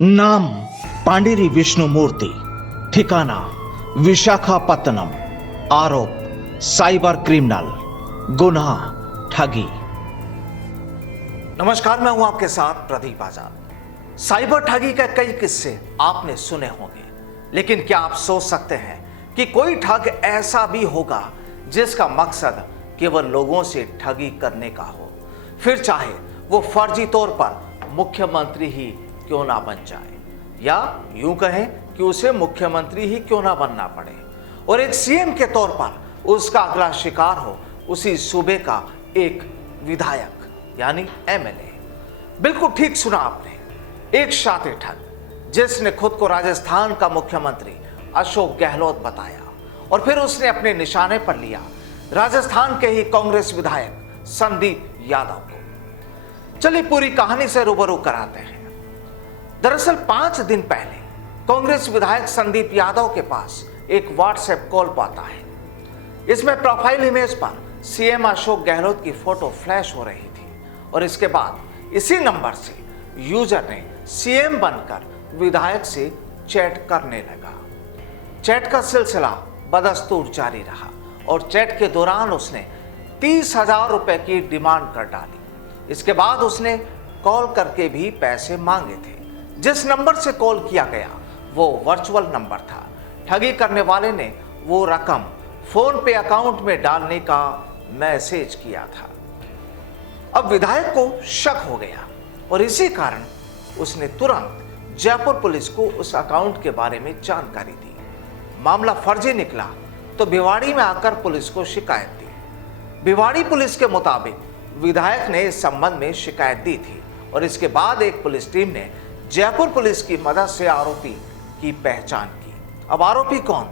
नाम पांडेरी विष्णुमूर्ति, ठिकाना विशाखापत्तनम, आरोप साइबर क्रिमिनल, गुनाह ठगी। नमस्कार, मैं हूं आपके साथ प्रदीप आजाद। साइबर ठगी के कई किस्से आपने सुने होंगे, लेकिन क्या आप सोच सकते हैं कि कोई ठग ऐसा भी होगा जिसका मकसद केवल लोगों से ठगी करने का हो, फिर चाहे वो फर्जी तौर पर मुख्यमंत्री ही क्यों ना बन जाए, या यूं कहें कि उसे मुख्यमंत्री ही क्यों ना बनना पड़े और एक सीएम के तौर पर उसका अगला शिकार हो उसी सूबे का एक विधायक यानी एमएलए। बिल्कुल ठीक सुना आपने, एक शातिर ठग जिसने खुद को राजस्थान का मुख्यमंत्री अशोक गहलोत बताया और फिर उसने अपने निशाने पर लिया राजस्थान के ही कांग्रेस विधायक संदीप यादव को। चलिए पूरी कहानी से रूबरू कराते हैं। दरअसल 5 दिन पहले कांग्रेस विधायक संदीप यादव के पास एक व्हाट्सएप कॉल पाता है। इसमें प्रोफाइल इमेज पर सीएम अशोक गहलोत की फोटो फ्लैश हो रही थी और इसके बाद इसी नंबर से यूजर ने सीएम बनकर विधायक से चैट करने लगा। चैट का सिलसिला बदस्तूर जारी रहा और चैट के दौरान उसने 30,000 रुपए की डिमांड कर डाली। इसके बाद उसने कॉल करके भी पैसे मांगे थे। जिस नंबर से कॉल किया गया वो वर्चुअल नंबर था। ठगी करने वाले ने वो रकम फोन पे अकाउंट में डालने का मैसेज किया था। अब विधायक को शक हो गया और इसी कारण उसने तुरंत जयपुर पुलिस को उस अकाउंट के बारे में जानकारी दी। मामला फर्जी निकला तो भिवाड़ी में आकर पुलिस को शिकायत दी। भिवाड़ी पुलिस के मुताबिक विधायक ने इस संबंध में शिकायत दी थी और इसके बाद एक पुलिस टीम ने जयपुर पुलिस की मदद से आरोपी की पहचान की। अब आरोपी कौन?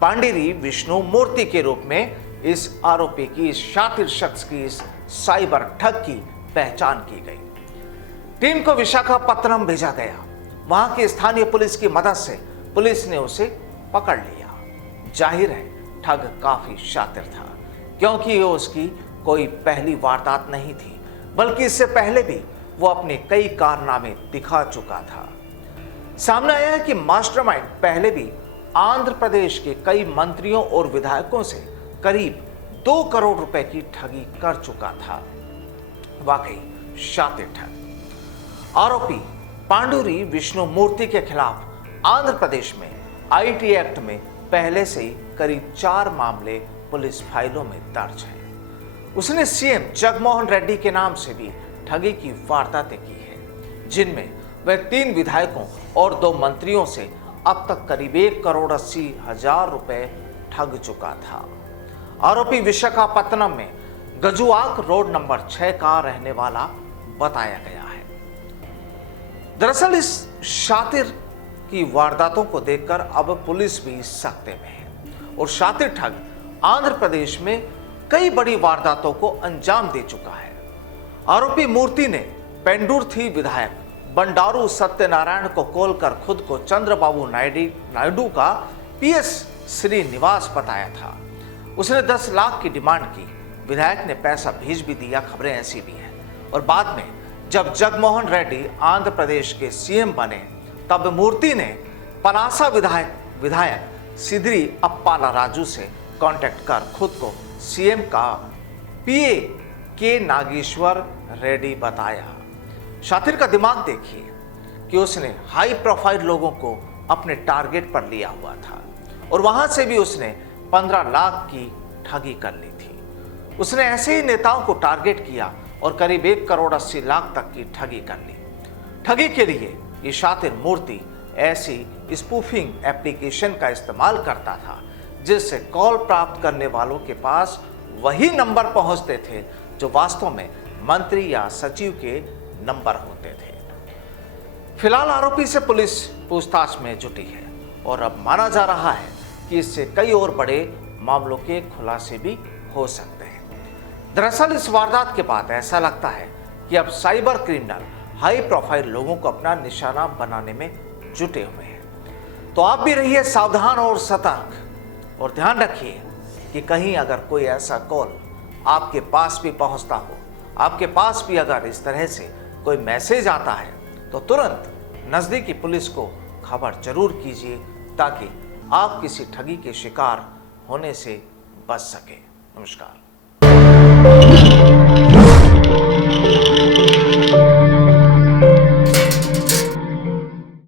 पांडेरी विष्णुमूर्ति के रूप में इस आरोपी की, इस शातिर शख्स की, इस साइबर ठग की पहचान की गई। टीम को विशाखापत्तनम भेजा गया। वहां की स्थानीय पुलिस की मदद से पुलिस ने उसे पकड़ लिया। जाहिर है ठग काफी शातिर था, क्योंकि ये उसकी कोई पहली वारदात नहीं थी, बल्कि इससे पहले भी वो अपने कई कारनामे दिखा चुका था। सामने आया है कि मास्टरमाइंड पहले भी आंध्र प्रदेश के कई मंत्रियों और विधायकों से करीब 2 करोड़ रुपए की ठगी कर चुका था। वाकई शातिर ठग। आरोपी पांडुरी विष्णुमूर्ति के खिलाफ आंध्र प्रदेश में आईटी एक्ट में पहले से ही करीब 4 मामले पुलिस फाइलों में दर्ज हैं। उसने सीएम जगनमोहन रेड्डी के नाम से भी ठगी की वारदातें की है, जिनमें वह 3 विधायकों और 2 मंत्रियों से अब तक करीब 1,80,00,000 रुपए ठग चुका था। आरोपी विशाखापत्तनम में गजुआक रोड नंबर 6 का रहने वाला बताया गया है। दरअसल इस शातिर की वारदातों को देखकर अब पुलिस भी सकते में है और शातिर ठग आंध्र प्रदेश में कई बड़ी वारदातों को अंजाम दे चुका है। आरोपी मूर्ति ने पेंडुर्थी विधायक बंडारू सत्यनारायण को कॉल कर खुद को चंद्रबाबू नायडू का पीएस श्रीनिवास बताया था। उसने 10 लाख की डिमांड की। विधायक ने पैसा भेज भी दिया, खबरें ऐसी भी हैं। और बाद में जब जगनमोहन रेड्डी आंध्र प्रदेश के सीएम बने तब मूर्ति ने पलासा विधायक सिद्री अप्पाला राजू से कांटेक्ट कर खुद को सीएम का पीए के नागेश्वर रेड्डी बताया। शातिर का दिमाग देखिए कि उसने हाई प्रोफाइल लोगों को अपने टारगेट पर लिया हुआ था और वहां से भी उसने 15 लाख की ठगी कर ली थी। उसने ऐसे ही नेताओं को टारगेट किया और करीब 1,80,00,000 तक की ठगी कर ली। ठगी के लिए ये शातिर मूर्ति ऐसी स्पूफिंग एप्लीकेशन का इस्तेमाल करता था जिससे कॉल प्राप्त करने वालों के पास वही नंबर पहुंचते थे जो वास्तव में मंत्री या सचिव के नंबर होते थे। फिलहाल आरोपी से पुलिस पूछताछ में जुटी है और अब माना जा रहा है कि इससे कई और बड़े मामलों के खुलासे भी हो सकते हैं। दरअसल इस वारदात के बाद ऐसा लगता है कि अब साइबर क्रिमिनल हाई प्रोफाइल लोगों को अपना निशाना बनाने में जुटे हुए हैं। तो आप भी रहिए सावधान और सतर्क और ध्यान रखिए कि कहीं अगर कोई ऐसा कॉल आपके पास भी पहुंचता हो, आपके पास भी अगर इस तरह से कोई मैसेज आता है तो तुरंत नज़दीकी पुलिस को खबर जरूर कीजिए ताकि आप किसी ठगी के शिकार होने से बच सके। नमस्कार।